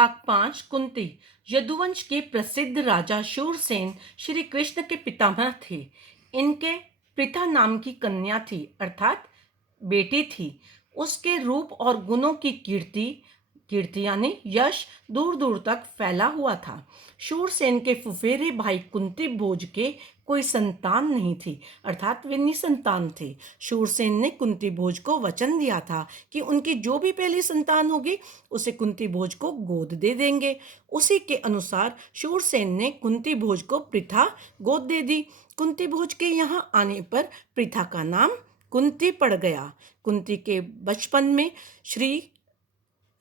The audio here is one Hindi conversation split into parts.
भाग 5 कुंती। यदुवंश के प्रसिद्ध राजा शूरसेन श्री कृष्ण के पितामह थे। इनके पृथा नाम की कन्या थी, अर्थात बेटी थी। उसके रूप और गुणों की कीर्ति कीर्ति यानी यश दूर दूर तक फैला हुआ था। शूरसेन के फुफेरे भाई कुंती भोज के कोई संतान नहीं थी, अर्थात वे निसंतान थे। शूरसेन ने कुंती भोज को वचन दिया था कि उनकी जो भी पहली संतान होगी उसे कुंती भोज को गोद दे देंगे। उसी के अनुसार शूरसेन ने कुंती भोज को पृथा गोद दे दी। कुंती भोज के यहाँ आने पर पृथा का नाम कुंती पड़ गया। कुंती के बचपन में श्री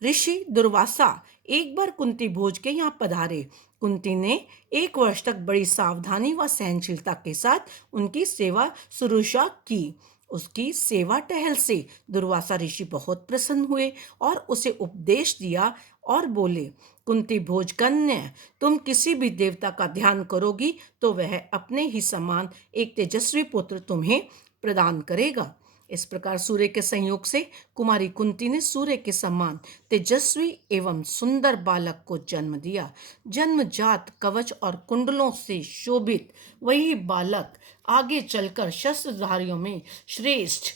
ऋषि दुर्वासा एक बार कुंती भोज के यहाँ पधारे। कुंती ने 1 वर्ष तक बड़ी सावधानी व सहनशीलता के साथ उनकी सेवा शुश्रूषा की। उसकी सेवा टहल से दुर्वासा ऋषि बहुत प्रसन्न हुए और उसे उपदेश दिया और बोले, कुंती भोज कन्या, तुम किसी भी देवता का ध्यान करोगी तो वह अपने ही समान एक तेजस्वी पुत्र तुम्हें प्रदान करेगा। इस प्रकार सूर्य के संयोग से कुमारी कुंती ने सूर्य के समान तेजस्वी एवं सुंदर बालक को जन्म दिया। जन्मजात कवच और कुंडलों से शोभित वही बालक आगे चलकर शस्त्रधारियों में श्रेष्ठ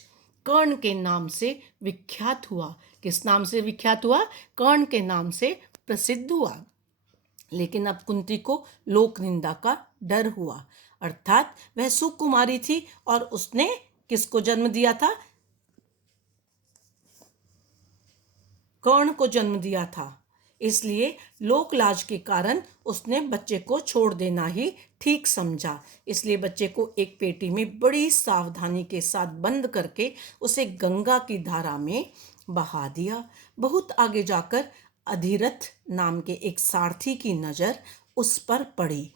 कर्ण के नाम से विख्यात हुआ। किस नाम से विख्यात हुआ? कर्ण के नाम से प्रसिद्ध हुआ। लेकिन अब कुंती को लोक निंदा का डर हुआ, अर्थात वह सुकुमारी थी और उसने किसको जन्म दिया था? कर्ण को जन्म दिया था। इसलिए लोक लाज के कारण उसने बच्चे को छोड़ देना ही ठीक समझा। इसलिए बच्चे को एक पेटी में बड़ी सावधानी के साथ बंद करके उसे गंगा की धारा में बहा दिया। बहुत आगे जाकर अधिरथ नाम के एक सारथी की नजर उस पर पड़ी।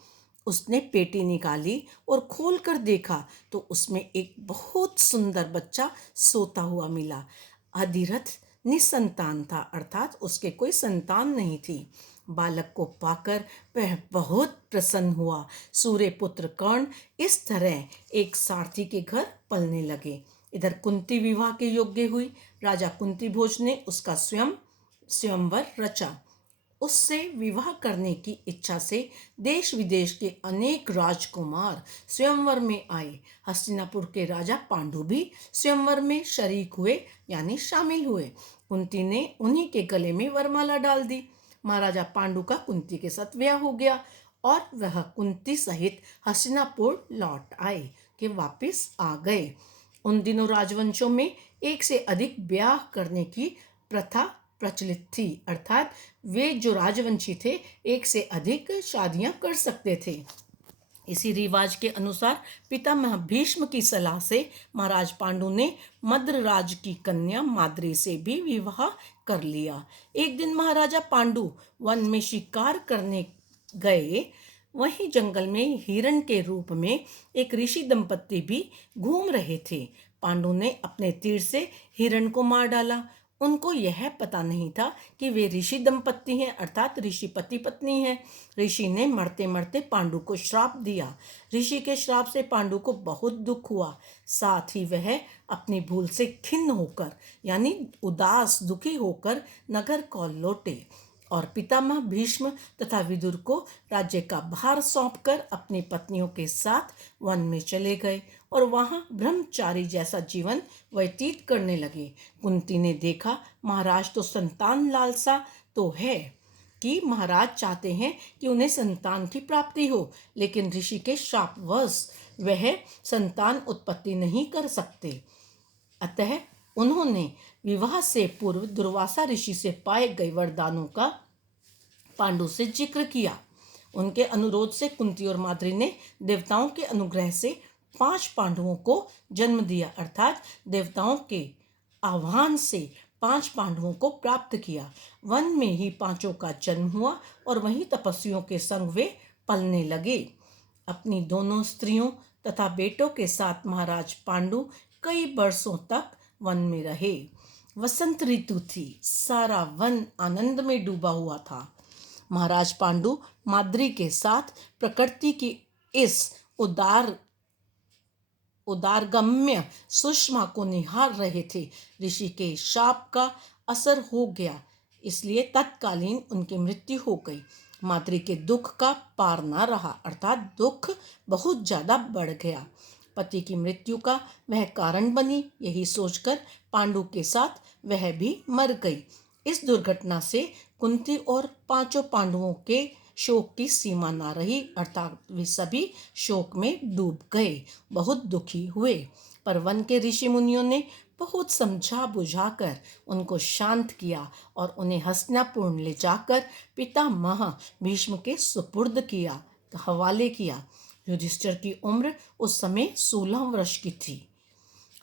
उसने पेटी निकाली और खोलकर देखा तो उसमें एक बहुत सुंदर बच्चा सोता हुआ मिला। अधिरथ निसंतान था, अर्थात उसके कोई संतान नहीं थी। बालक को पाकर वह बहुत प्रसन्न हुआ। सूर्य पुत्र कर्ण इस तरह एक सारथी के घर पलने लगे। इधर कुंती विवाह के योग्य हुई। राजा कुंती भोज ने उसका स्वयंवर रचा। उससे विवाह करने की इच्छा से देश विदेश के अनेक राजकुमार स्वयंवर में आए। हस्तिनापुर के राजा पांडु भी स्वयंवर में शरीक हुए, यानी शामिल हुए। कुंती ने उन्हीं के गले में वरमाला डाल दी। महाराजा पांडु का कुंती के साथ ब्याह हो गया और वह कुंती सहित हस्तिनापुर लौट आए कि वापिस आ गए। उन दिनों राजवंशों में एक से अधिक ब्याह करने की प्रथा प्रचलित थी, अर्थात वे जो राजवंशी थे एक से अधिक शादियां कर सकते थे। इसी रिवाज के अनुसार पितामह भीष्म की सलाह से महाराज पांडु ने मद्रराज की कन्या माद्री से भी विवाह कर लिया। एक दिन महाराजा पांडु वन में शिकार करने गए। वहीं जंगल में हिरण के रूप में एक ऋषि दंपत्ति भी घूम रहे थे। पांडु ने अपने तीर से हिरण को मार डाला। उनको यह पता नहीं था कि वे ऋषि दंपत्ति हैं, अर्थात ऋषि पति पत्नी हैं। ऋषि ने मरते मरते पांडु को श्राप दिया। ऋषि के श्राप से पांडु को बहुत दुख हुआ। साथ ही वह अपनी भूल से खिन्न होकर, यानी उदास दुखी होकर नगर को लौटे और पितामह भीष्म तथा विदुर को राज्य का भार सौंपकर अपनी पत्नियों के साथ वन में चले गए और वहां ब्रह्मचारी जैसा जीवन व्यतीत करने लगे। कुंती ने देखा महाराज तो संतान लालसा तो है कि महाराज चाहते हैं कि उन्हें संतान की प्राप्ति हो, लेकिन ऋषि के शापवश वह संतान उत्पत्ति नहीं कर सकते। अतः उन्होंने विवाह से पूर्व दुर्वासा ऋषि से पाए गए वरदानों का पांडु से जिक्र किया। उनके अनुरोध से कुंती और माद्री ने देवताओं के अनुग्रह से 5 पांडवों को जन्म दिया, अर्थात देवताओं के आह्वान से 5 पांडवों को प्राप्त किया। वन में ही 5 का जन्म हुआ और वहीं तपस्वियों के संग वे पलने लगे। अपनी दोनों स्त्रियों तथा बेटों के साथ महाराज पांडु कई वर्षों तक वन में रहे। वसंत ऋतु थी, सारा वन आनंद में डूबा हुआ था। महाराज पांडु माद्री के साथ प्रकृति की इस उदारगम्य सुषमा को निहार रहे थे। ऋषि के शाप का असर हो गया। इसलिए तत्कालीन उनकी मृत्यु हो गई। माद्री के दुख का पार न रहा, अर्थात दुख बहुत ज्यादा बढ़ गया। पति की मृत्यु का वह कारण बनी, यही सोचकर पांडु के साथ वह भी मर गई। इस दुर्घटना से कुंती और पांचों पांडवों के शोक की सीमा न रही, अर्थात वे सभी शोक में डूब गए, बहुत दुखी हुए। पर वन के ऋषि मुनियों ने बहुत समझा बुझाकर उनको शांत किया और उन्हें हस्तिनापुर ले जाकर पितामह भीष्म के सुपुर्द किया, हवाले किया। युधिष्ठिर की उम्र उस समय 16 वर्ष की थी।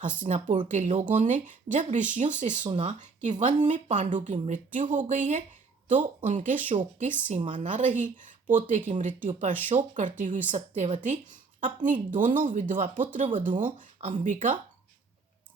हस्तिनापुर के लोगों ने जब ऋषियों से सुना कि वन में पांडु की मृत्यु हो गई है तो उनके शोक की सीमा न रही। पोते की मृत्यु पर शोक करती हुई सत्यवती अपनी दोनों विधवा पुत्र वधुओं अंबिका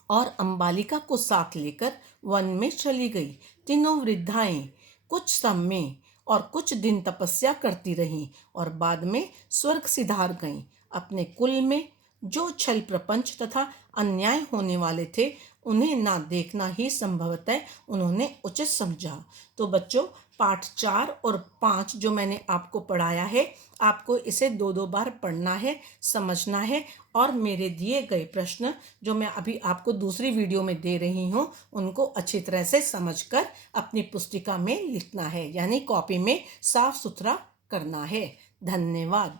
और अंबालिका को साथ लेकर वन में चली गई। तीनों वृद्धाएं कुछ समय और कुछ दिन तपस्या करती रहीं और बाद में स्वर्ग सिधार गईं। अपने कुल में जो छल प्रपंच तथा अन्याय होने वाले थे उन्हें ना देखना ही संभवतः उन्होंने उचित समझा। तो बच्चों, पाठ 4 और 5 जो मैंने आपको पढ़ाया है, आपको इसे 2-2 बार पढ़ना है, समझना है और मेरे दिए गए प्रश्न जो मैं अभी आपको दूसरी वीडियो में दे रही हूँ उनको अच्छी तरह से समझकर अपनी पुस्तिका में लिखना है, यानी कॉपी में साफ सुथरा करना है। धन्यवाद।